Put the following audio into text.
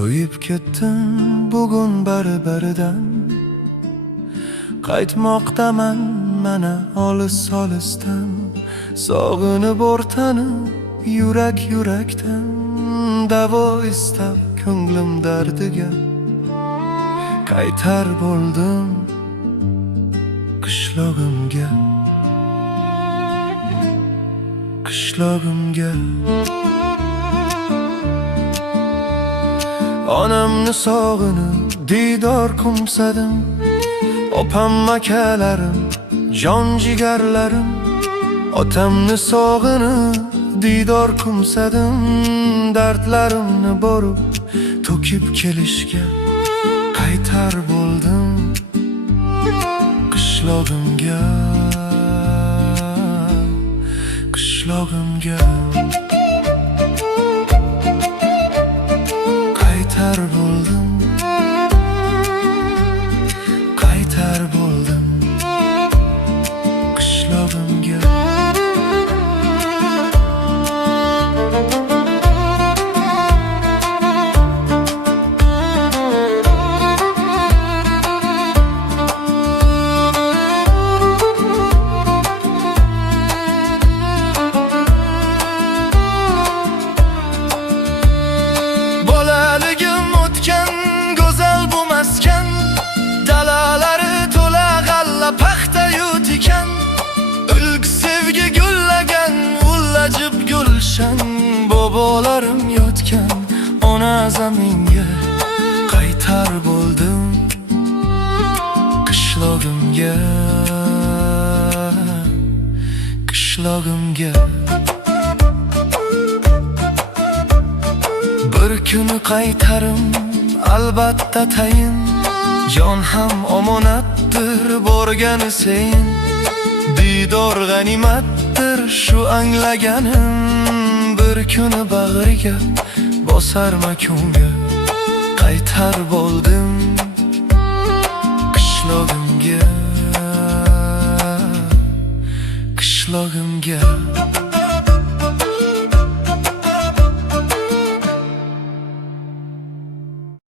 to'yib ketdim bugun bari-baridan. Qaytmoqdaman mana olis-olisdan, sog'inib o'rtanib yurak-yurakdan. Davo istab ko'nglim dardiga qaytar bo'ldim qishlog'imga, qishlog'imga. Onamni sog'inib diydor qumsadim, opam akalarim jon jigarlarim. Otamni sog'inib diydor qumsadim, dardlarimni borib to'kib kelishga qaytar bo'ldim qishlog'imga, qishlog'imga. Qaytar bo'ldim, qaytar bo'ldim qishlog'imga. Bolaligim o'tgan go'zal bu maskan, dalalari to'la g'alla paxta-yu tikan. Ulg sevgi gullagan ullajib gulshan, bobolarim yotgan ona zaminga qaytar bo'ldim qishlog'imga, qishlog'imga. Bir kuni qaytarim albatta tayin, jon ham omonatdir borgani sen. Diydor g'animatdir shu anglaganim, bir kuni bag'riga bosarma ko'ngga qaytar bo'ldim qishlog'imga, qishlog'imga.